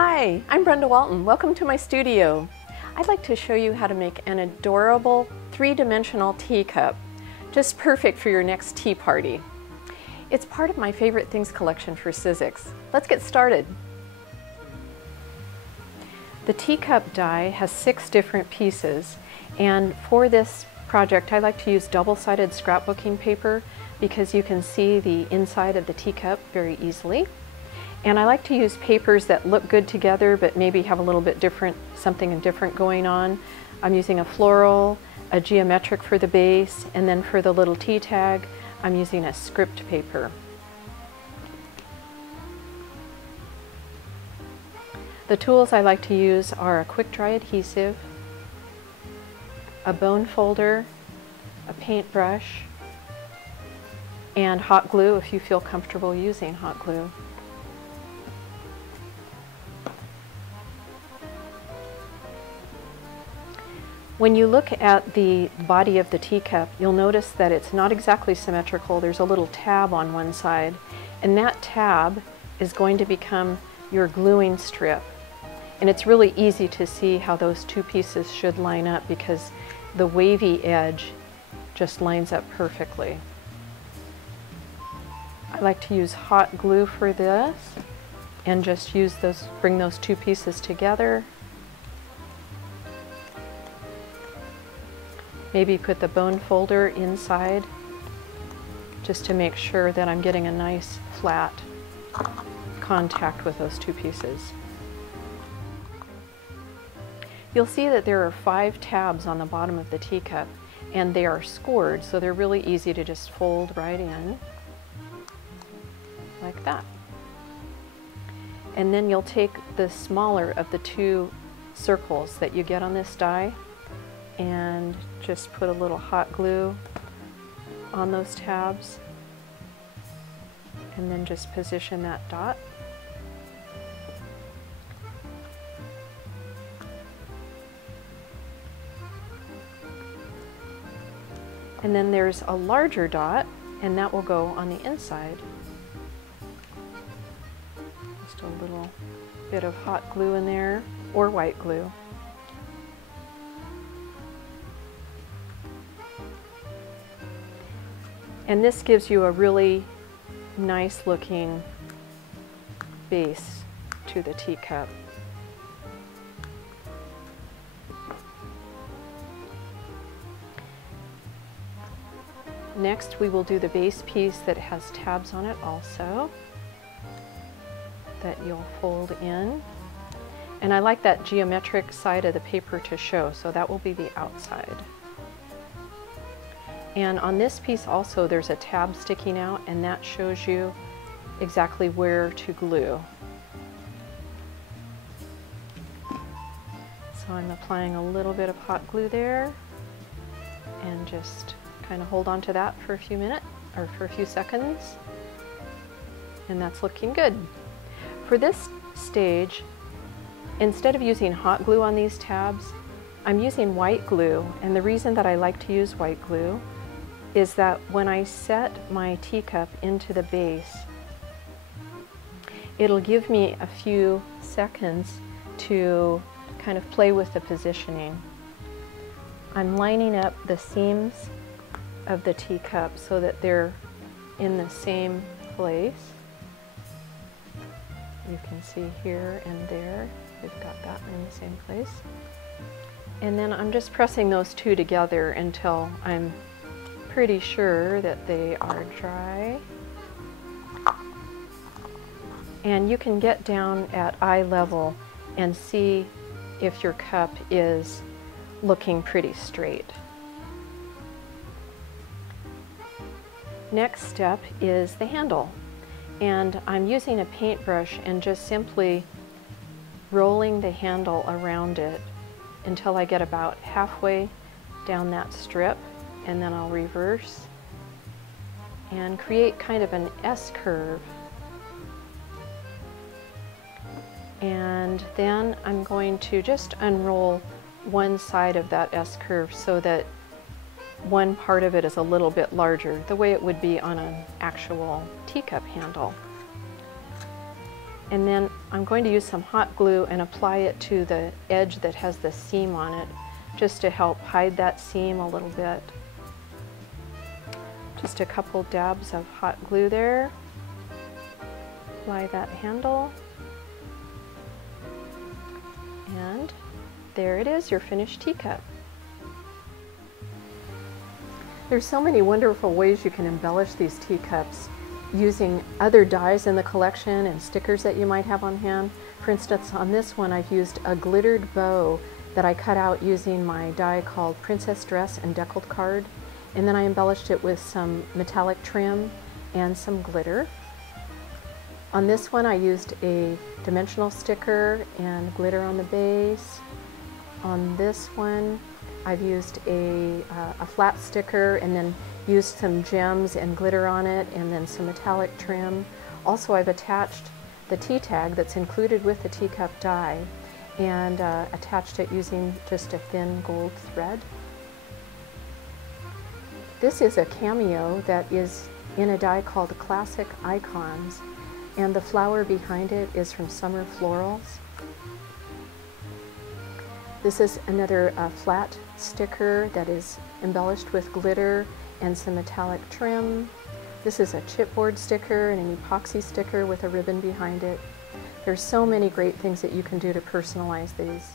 Hi, I'm Brenda Walton. Welcome to my studio. I'd like to show you how to make an adorable three-dimensional teacup, just perfect for your next tea party. It's part of my favorite things collection for Sizzix. Let's get started. The teacup die has 6 different pieces, and for this project I like to use double-sided scrapbooking paper because you can see the inside of the teacup very easily. And I like to use papers that look good together but maybe have a little bit different, something different going on. I'm using a floral, a geometric for the base, and then for the little tea tag, I'm using a script paper. The tools I like to use are a quick dry adhesive, a bone folder, a paintbrush, and hot glue if you feel comfortable using hot glue. When you look at the body of the teacup, you'll notice that it's not exactly symmetrical. There's a little tab on one side, and that tab is going to become your gluing strip. And it's really easy to see how those 2 pieces should line up because the wavy edge just lines up perfectly. I like to use hot glue for this and just use those, bring those 2 pieces together. Maybe put the bone folder inside just to make sure that I'm getting a nice flat contact with those 2 pieces. You'll see that there are 5 tabs on the bottom of the teacup, and they are scored, so they're really easy to just fold right in like that. And then you'll take the smaller of the 2 circles that you get on this die and just put a little hot glue on those tabs, and then just position that dot. And then there's a larger dot, and that will go on the inside. Just a little bit of hot glue in there, or white glue. And this gives you a really nice looking base to the teacup. Next, we will do the base piece that has tabs on it also, that you'll fold in. And I like that geometric side of the paper to show, so that will be the outside. And on this piece also there's a tab sticking out, and that shows you exactly where to glue. So I'm applying a little bit of hot glue there, and just kind of hold on to that for a few minutes, or for a few seconds, and that's looking good. For this stage, instead of using hot glue on these tabs, I'm using white glue, and the reason that I like to use white glue is that when I set my teacup into the base, it'll give me a few seconds to kind of play with the positioning. I'm lining up the seams of the teacup so that they're in the same place. You can see here and there, we've got that in the same place. And then I'm just pressing those 2 together until I'm pretty sure that they are dry. And you can get down at eye level and see if your cup is looking pretty straight. Next step is the handle, and I'm using a paintbrush and just simply rolling the handle around it until I get about halfway down that strip, and then I'll reverse and create kind of an S curve. And then I'm going to just unroll one side of that S curve so that one part of it is a little bit larger, the way it would be on an actual teacup handle. And then I'm going to use some hot glue and apply it to the edge that has the seam on it, just to help hide that seam a little bit. Just a couple dabs of hot glue there. Apply that handle. And there it is, your finished teacup. There's so many wonderful ways you can embellish these teacups using other dies in the collection and stickers that you might have on hand. For instance, on this one I've used a glittered bow that I cut out using my die called Princess Dress and Deckled Card, and then I embellished it with some metallic trim and some glitter. On this one I used a dimensional sticker and glitter on the base. On this one I've used a flat sticker and then used some gems and glitter on it, and then some metallic trim. Also, I've attached the tea tag that's included with the teacup die, and attached it using just a thin gold thread. This is a cameo that is in a die called Classic Icons, and the flower behind it is from Summer Florals. This is another flat sticker that is embellished with glitter and some metallic trim. This is a chipboard sticker and an epoxy sticker with a ribbon behind it. There's so many great things that you can do to personalize these.